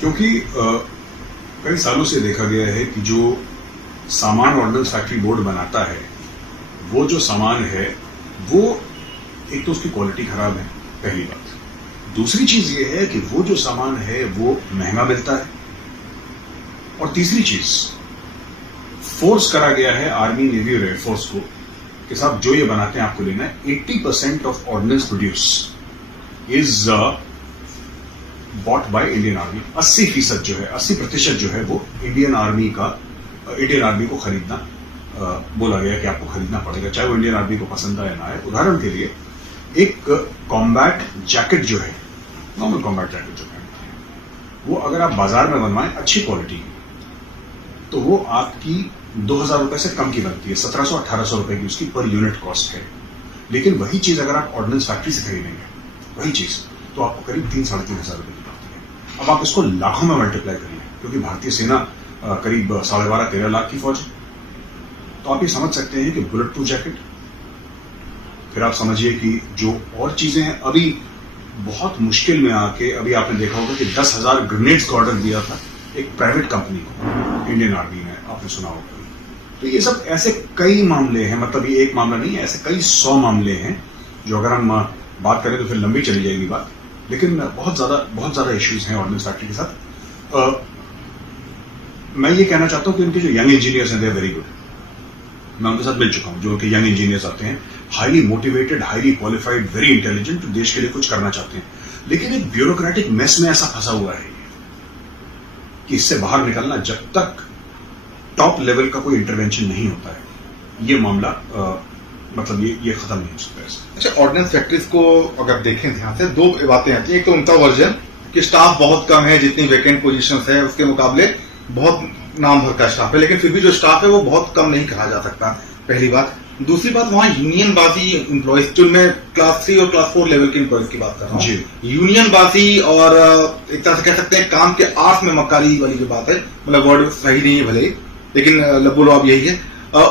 क्योंकि कई सालों से देखा गया है कि जो सामान ऑर्डिनेंस फैक्ट्री बोर्ड बनाता है, वो जो सामान है वो एक तो उसकी क्वालिटी खराब है, पहली बात। दूसरी चीज ये है कि वो जो सामान है वो महंगा मिलता है, और तीसरी चीज फोर्स करा गया है आर्मी, नेवी और एयरफोर्स को कि साहब जो ये बनाते हैं आपको लेना है। 80% of ordinance produce is bought by Indian Army. 80% जो है, 80% जो है वो इंडियन आर्मी को खरीदना बोला गया कि आपको खरीदना पड़ेगा, चाहे वो इंडियन आर्मी को पसंद आए ना आए। उदाहरण के लिए एक कॉम्बैट जैकेट जो है, नॉर्मल कॉम्बैट जैकेट जो है, वो अगर आप बाजार में बनवाएं अच्छी क्वालिटी की, तो वो आपकी 2000 रुपए से कम की बनती है। 1700-1800 रुपए की उसकी पर यूनिट कॉस्ट है। लेकिन वही चीज अगर आप ऑर्डिनेंस फैक्ट्री से खरीदेंगे, वही चीज, तो आपको करीब 3-3,500 रुपए की पड़ती है। अब आप इसको लाखों में मल्टीप्लाई करिए, क्योंकि भारतीय सेना करीब 12.5-13 लाख की फौज है। तो आप ये समझ सकते हैं कि बुलेट प्रूफ जैकेट, फिर आप समझिए कि जो और चीजें हैं, अभी बहुत मुश्किल में आके, अभी आपने देखा होगा कि 10,000 ग्रेनेड्स का ऑर्डर दिया था एक प्राइवेट कंपनी को, इंडियन आर्मी ने, आपने सुना होगा। तो ये सब ऐसे कई मामले हैं, मतलब ये एक मामला नहीं है, ऐसे कई 100 मामले हैं जो अगर हम बात करें तो फिर लंबी चली जाएगी बात। लेकिन बहुत ज्यादा इश्यूज हैं ऑर्डिनेंस फैक्ट्री के साथ। मैं ये कहना चाहता हूं कि उनके जो यंग इंजीनियर्स हैं, दे आर वेरी गुड। मैं उनके साथ मिल चुका हूं, जो उनके यंग इंजीनियर्स आते हैं, highly motivated, highly qualified, very intelligent, जो देश के लिए कुछ करना चाहते हैं। लेकिन एक ब्यूरोक्रेटिक मेस में ऐसा फंसा हुआ है कि इससे बाहर निकलना, जब तक टॉप लेवल का कोई इंटरवेंशन नहीं होता है, ये मामला मतलब ये खत्म नहीं हो सकता है। अच्छा, ऑर्डिनेंस फैक्ट्रीज को अगर देखें ध्यान से, दो बातें आती हैं। एक तो उनका वर्जन कि स्टाफ बहुत कम है, जितनी वैकेंट पोजीशंस है उसके मुकाबले बहुत नाम भर का स्टाफ है, लेकिन फिर भी जो स्टाफ है वो बहुत कम नहीं कहा जा सकता, पहली बात। दूसरी बात, वहां यूनियनबाजी एम्प्लॉयज, जो मैं क्लास 3 और क्लास 4 लेवल के एम्प्लॉयज की बात कर रहा हूँ, यूनियनबाजी और एक तरह से कह सकते हैं काम के आस में मक्कारी वाली जो बात है, मतलब वर्ड सही नहीं है भले, लेकिन बोलो आप यही है,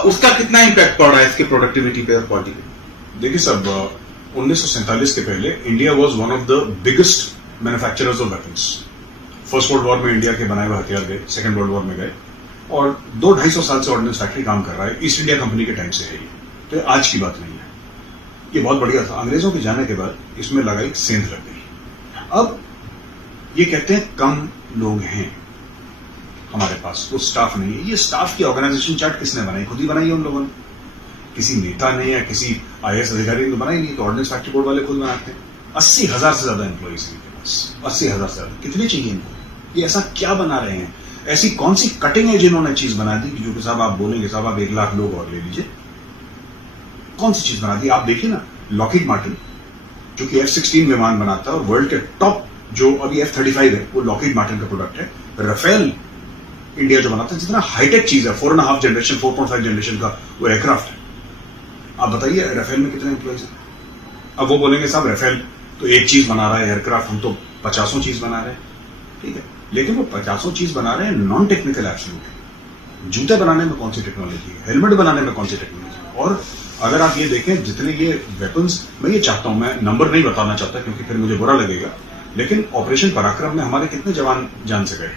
उसका कितना इम्पैक्ट पड़ रहा है इसके प्रोडक्टिविटी पे और क्वालिटी पे? देखिए साहब, 1947 के पहले India was one of the biggest manufacturers of weapons. First world war में इंडिया के बनाए हुए हथियार गए, सेकेंड वर्ल्ड वॉर में गए, और 200-250 साल से ऑर्डिनेंस फैक्ट्री काम कर रहा है। ईस्ट इंडिया कंपनी के टाइम से है ये, तो आज की बात नहीं है। ये बहुत बढ़िया था। अंग्रेजों के जाने के बाद इसमें लगाई सेंध लग गई। अब ये कहते हैं कम लोग हैं हमारे पास, वो स्टाफ नहीं है। ये स्टाफ की ऑर्गेनाइजेशन चार्ट किसने बनाई? खुद ही बनाई है उन लोगों ने, किसी नेता ने या किसी IAS अधिकारी ने तो बनाई नहीं। तो ऑर्डिनेंस फैक्ट्री बोर्ड वाले खुद बनाते हैं। 80,000 से ज्यादा एम्प्लॉइज हैं इनके पास, 80,000 से ज्यादा। कितने चाहिए इनको? ये ऐसा क्या बना रहे हैं? ऐसी कौन सी कटिंग एज इन्होंने चीज बना दी कि जो कि साहब आप बोलेंगे साहब आप 1 लाख लोग और ले लीजिए? कौन सी चीज बना दी? आप देखिए ना, लॉकहीड मार्टिन जो कि F-16 विमान बनाता है और वर्ल्ड के टॉप जो अभी F-35 है वो लॉकहीड मार्टिन का प्रोडक्ट है। राफेल इंडिया जो बनाता है, जितना हाईटेक चीज है, 4.5 जनरेशन 4.5 जनरेशन का वो एयरक्राफ्ट है। आप बताइए राफेल में कितने एम्प्लॉइज हैं? अब वो बोलेंगे साहब राफेल तो एक चीज बना रहा है एयरक्राफ्ट, हम तो 50 चीज बना रहे हैं। ठीक है, लेकिन वो 50 चीज बना रहे हैं नॉन टेक्निकल एब्सोल्यूट। जूते बनाने में कौन सी टेक्नोलॉजी है? हेलमेट बनाने में कौन सी टेक्नोलॉजी है? और अगर आप ये देखें, जितने ये वेपन्स, मैं ये चाहता हूं, मैं नंबर नहीं बताना चाहता क्योंकि फिर मुझे बुरा लगेगा, लेकिन ऑपरेशन पराक्रम में हमारे कितने जवान जान से गए,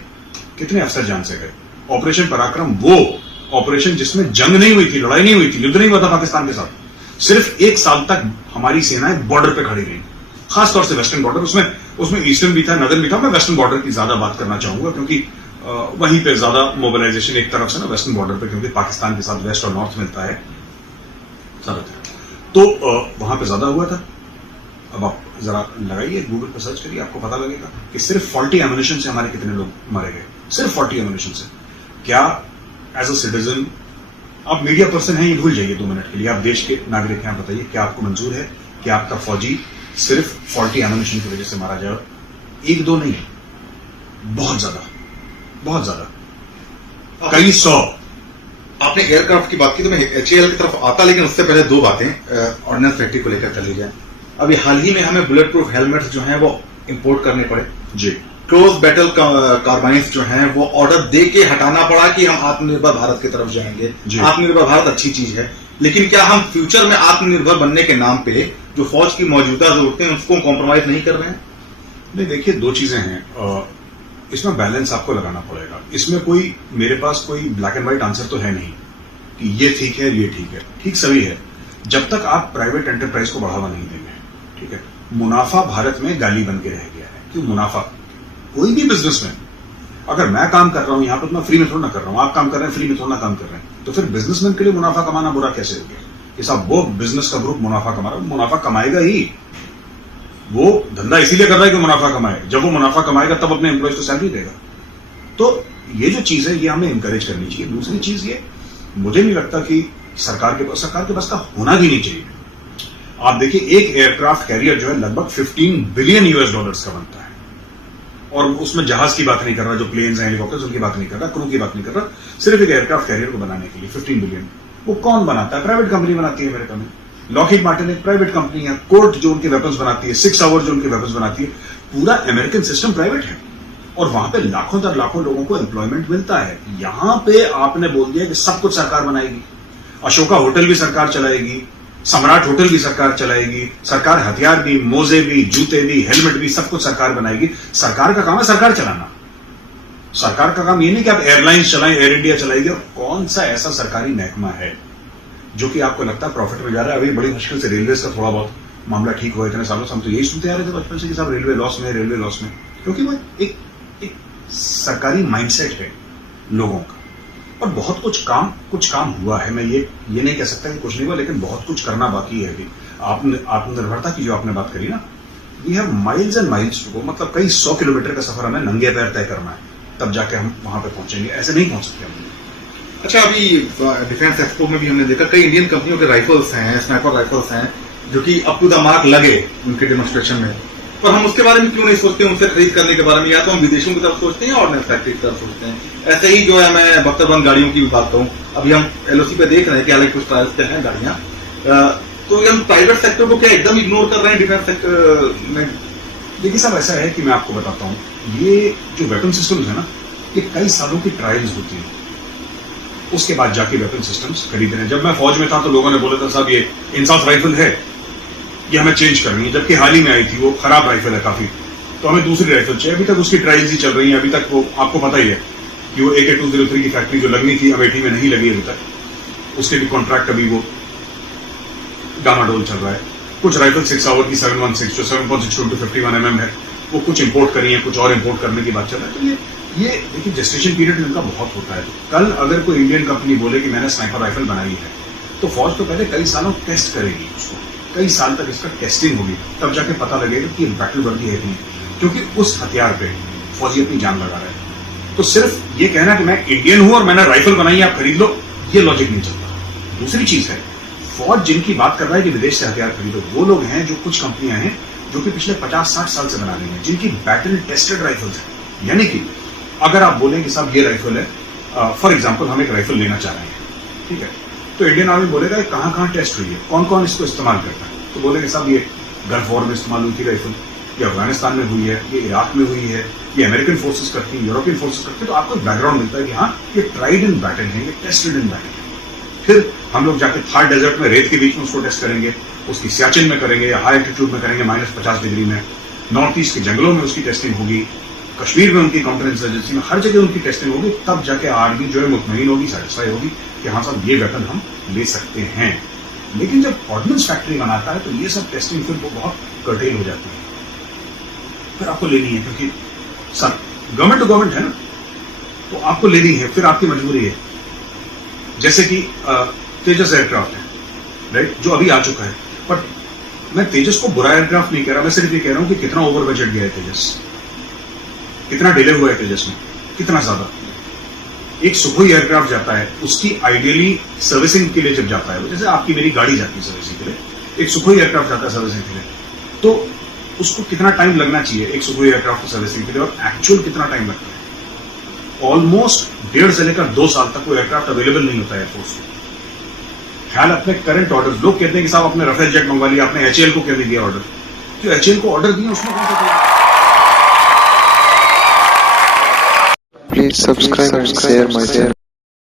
कितने अफसर जान से गए। ऑपरेशन पराक्रम वो ऑपरेशन जिसमें जंग नहीं हुई थी, लड़ाई नहीं हुई थी, युद्ध नहीं हुआ था पाकिस्तान के साथ। सिर्फ 1 साल तक हमारी सेनाएं बॉर्डर पे खड़ी रही, खासतौर से वेस्टर्न बॉर्डर। उसमें ईस्टर्न भी था, नदर्न भी था। मैं वेस्टर्न बॉर्डर की ज्यादा बात करना चाहूंगा क्योंकि वहीं पे ज्यादा मोबिलाइजेशन एक तरफ से ना वेस्टर्न बॉर्डर पे, क्योंकि पाकिस्तान के साथ वेस्ट और नॉर्थ मिलता है तो वहां पे ज्यादा हुआ था। अब आप जरा लगाइए, गूगल पर सर्च करिए, आपको पता लगेगा कि सिर्फ 40 एम्युनिशन से हमारे कितने लोग मारे गए, सिर्फ 40 एम्युनिशन से। क्या एज अ सिटीजन, आप मीडिया पर्सन हैं, ये भूल जाइए 2 मिनट के लिए, आप देश के नागरिक हैं, आप बताइए क्या आपको मंजूर है कि आपका फौजी सिर्फ 40 एम्युनिशन की वजह से मारा जाए? 1-2 नहीं, बहुत ज्यादा, कई 100। आपने एयरक्राफ्ट की बात की तो मैं HAL की तरफ आता, लेकिन उससे पहले 2 बातें ऑर्डिनेंस फैक्ट्री को लेकर चली जाए। अभी हाल ही में हमें बुलेट प्रूफ हेलमेट्स जो हैं वो इंपोर्ट करने पड़े जी। क्लोज बैटल कार्बाइन्स जो हैं वो ऑर्डर दे के हटाना पड़ा कि हम आत्मनिर्भर भारत की तरफ जाएंगे। आत्मनिर्भर भारत अच्छी चीज है, लेकिन क्या हम फ्यूचर में आत्मनिर्भर बनने के नाम पे जो फौज की मौजूदा जरूरतें हैं उसको कॉम्प्रोमाइज नहीं कर रहे हैं? नहीं, देखिए 2 चीजें हैं। इसमें बैलेंस आपको लगाना पड़ेगा। इसमें कोई मेरे पास कोई ब्लैक एंड व्हाइट आंसर तो है नहीं कि ये ठीक है ये ठीक है। ठीक सभी है जब तक आप प्राइवेट एंटरप्राइज को बढ़ावा नहीं देंगे। ठीक है, मुनाफा भारत में गाली बन के रह गया है। क्यों मुनाफा? कोई भी बिजनेस में अगर मैं काम कर रहा हूं यहां पर, मैं फ्री में थोड़ा ना कर रहा हूं, आप काम कर रहे हैं फ्री में थोड़ा ना काम कर रहे हैं, तो फिर बिजनेसमैन के लिए मुनाफा कमाना बुरा कैसे हो गया? कि साहब वो बिजनेस का ग्रुप मुनाफा कमा रहा है, मुनाफा कमाएगा ही। वो धंधा इसीलिए कर रहा है कि मुनाफा कमाए। जब वो मुनाफा कमाएगा तब अपने एम्प्लॉयज को सैलरी देगा। तो ये जो चीज है ये हमें इंकरेज करनी चाहिए। दूसरी चीज ये, मुझे नहीं लगता कि सरकार के पास का होना भी नहीं चाहिए। आप देखिए एक एयरक्राफ्ट कैरियर जो है लगभग 15 बिलियन US डॉलर्स का बनता है, और उसमें जहाज की बात नहीं कर रहा, जो प्लेन्स हैं हेलीकॉप्टर्स उनकी बात नहीं कर रहा, क्रू की बात नहीं कर रहा, सिर्फ एक एयरक्राफ्ट कैरियर को बनाने के लिए 15 बिलियन। वो कौन बनाता है? प्राइवेट कंपनी बनाती है अमेरिका में। लॉकहीड मार्टिन एक प्राइवेट कंपनी है। कोर्ट जो उनके वेपन्स बनाती है, 6 आवर जो उनके वेपन्स बनाती है, पूरा अमेरिकन सिस्टम प्राइवेट है, और वहां पे लाखों दर लाखों लोगों को एम्प्लॉयमेंट मिलता है। यहां पे आपने बोल दिया कि सब कुछ सरकार बनाएगी। अशोका होटल भी सरकार चलाएगी, सम्राट होटल भी सरकार चलाएगी, सरकार हथियार भी, मोजे भी, जूते भी, हेलमेट भी, सब कुछ सरकार बनाएगी। सरकार का काम है सरकार चलाना। सरकार का काम ये नहीं कि आप एयरलाइंस चलाएं, एयर इंडिया चलाएगी। और कौन सा ऐसा सरकारी महकमा है जो कि आपको लगता है प्रॉफिट में जा रहा है? अभी बड़ी मुश्किल से रेलवे का थोड़ा बहुत मामला ठीक हुआ, इतने सालों से हम तो यही सुनते आ रहे थे बचपन से कि साहब रेलवे लॉस में, क्योंकि वो एक सरकारी माइंडसेट है लोगों का। और बहुत कुछ काम हुआ है। मैं ये नहीं कह सकता कि कुछ नहीं हुआ, लेकिन बहुत कुछ करना बाकी है अभी। आत्मनिर्भरता की जो आपने बात करी ना, we have miles and miles to go. मतलब कई 100 किलोमीटर का सफर हमें नंगे पैर तय करना है, तब जाके हम वहां पे पहुंचेंगे। ऐसे नहीं पहुंच सकते हम। अच्छा, अभी डिफेंस एक्सपो में भी हमने देखा कई इंडियन कंपनियों के राइफल्स हैं, स्नाइपर राइफल्स हैं, जो कि अप टू द मार्क लगे उनके डेमोन्स्ट्रेशन में, पर हम उसके बारे में क्यों नहीं सोचते? उनसे खरीद करने के बारे में या तो हम विदेशों की तरफ सोचते हैं या ऑर्डिनेंस फैक्ट्री की तरफ सोचते हैं। ऐसे ही जो है, मैं बख्तरबंद गाड़ियों की बात करूं, अभी हम LOC पे देख रहे हैं कि हालांकि कुछ ट्रायल्स पे हैं गाड़ियां, तो हम प्राइवेट सेक्टर को क्या एकदम इग्नोर कर रहे हैं डिफेंस सेक्टर में? देखिए साहब, ऐसा है कि मैं आपको बताता हूं, ये जो वेपन सिस्टम्स है ना, ये कई सालों की ट्रायल्स होती है, उसके बाद जाके वेपन सिस्टम्स खरीद रहे हैं। जब मैं फौज में था तो लोगों ने बोला था साहब ये इंसास राइफल है, ये हमें चेंज करनी है, जबकि हाल ही में आई थी, वो खराब राइफल है काफी, तो हमें दूसरी राइफल चाहिए। अभी तक उसकी ट्रायल्स ही चल रही है। अभी तक वो आपको पता ही है कि वो AK-203 की फैक्ट्री जो लगनी थी अमेठी में नहीं लगी अभी तक, उसके भी कॉन्ट्रैक्ट अभी वो डामाडोल चल रहा है। कुछ राइफल 6 आवर की 716 जो 7.62 into 51 mm है, वो कुछ इंपोर्ट करी है, कुछ और इंपोर्ट करने की बात चल रहा है। तो ये देखिए जेस्टेशन पीरियड इनका बहुत होता है। कल अगर कोई इंडियन कंपनी बोले कि मैंने स्नाइपर राइफल बनाई है, तो फौज तो पहले कई सालों टेस्ट करेगी उसको, कई साल तक इसका टेस्टिंग होगी, तब जाके पता लगेगा कि बैटल वर्दी है नहीं, क्योंकि उस हथियार पे फौजी अपनी जान लगा रहे हैं। तो सिर्फ ये कहना कि मैं इंडियन हूं और मैंने राइफल बनाई है आप खरीद लो, ये लॉजिक नहीं चलता। दूसरी चीज है, फौज जिनकी बात कर रहा है कि विदेश से हथियार खरीदो, वो लोग हैं जो कुछ कंपनियां हैं जो कि पिछले 50-60 साल से बना रही हैं, जिनकी बैटल टेस्टेड राइफल्स हैं। यानी कि अगर आप बोलें कि साहब ये राइफल है, फॉर एग्जाम्पल हम एक राइफल लेना चाह रहे हैं, ठीक है, तो इंडियन आर्मी बोलेगा कहां कहां टेस्ट हुई है, कौन कौन इसको इस्तेमाल करता है, तो बोलेंगे साहब ये गल्फ वॉर में इस्तेमाल हुई थी राइफल, ये अफगानिस्तान में हुई है, ये इराक में हुई है, ये अमेरिकन फोर्सेस करती है, यूरोपियन फोर्सेस करती है। तो आपको बैकग्राउंड मिलता है कि हाँ ये ट्राइड इन बैटल है, ये टेस्टेड इन बैटल है। फिर हम लोग जाके थार डेजर्ट में रेत के बीच में उसको टेस्ट करेंगे, उसकी सियाचिन में करेंगे या हाई एल्टीट्यूड में करेंगे -50 डिग्री में, नॉर्थ ईस्ट के जंगलों में उसकी टेस्टिंग होगी, कश्मीर में उनकी काउंटर इंसर्जेंसी में, हर जगह उनकी टेस्टिंग होगी। तब जाके आर्मी जो है मुतमईन होगी, सेटिस्फाई होगी कि हाँ साहब ये वेपन हम ले सकते हैं। लेकिन जब ऑर्डिनेंस फैक्ट्री बनाता है तो ये सब टेस्टिंग फिर वो बहुत कर्टेल हो जाती है, फिर आपको लेनी है, क्योंकि सर गवर्नमेंट टू गवर्नमेंट है ना, तो आपको लेनी है, फिर आपकी मजबूरी है। जैसे कि तेजस एयरक्राफ्ट है, राइट, जो अभी आ चुका है, बट मैं तेजस को बुरा एयरक्राफ्ट नहीं कह रहा, मैं सिर्फ ये कह रहा हूं कि कितना ओवर बजट गया है तेजस, कितना डिले हुआ है तेजस में, कितना ज्यादा। एक सुखोई एयरक्राफ्ट जाता है, उसकी आइडियली सर्विसिंग के लिए जब जाता है, जैसे आपकी मेरी गाड़ी जाती है सर्विसिंग के लिए, एक सुखोई एयरक्राफ्ट जाता है सर्विसिंग के लिए, तो उसको कितना टाइम लगना चाहिए एक सुखोई एयरक्राफ्ट को सर्विसिंग के लिए, और एक्चुअल कितना टाइम लगता है? ऑलमोस्ट 1.5 से लेकर 2 साल तक वो एयरक्राफ्ट अवेलेबल नहीं होता है एयरफोर्स को। ख्याल अपने करंट ऑर्डर, लोग कहते हैं कि साहब आपने रफेल जेट मंगवा लिया, आपने HAL को क्यों नहीं दिया ऑर्डर? जो HAL को ऑर्डर दिया उसमें कौन सा? Please subscribe and share my channel.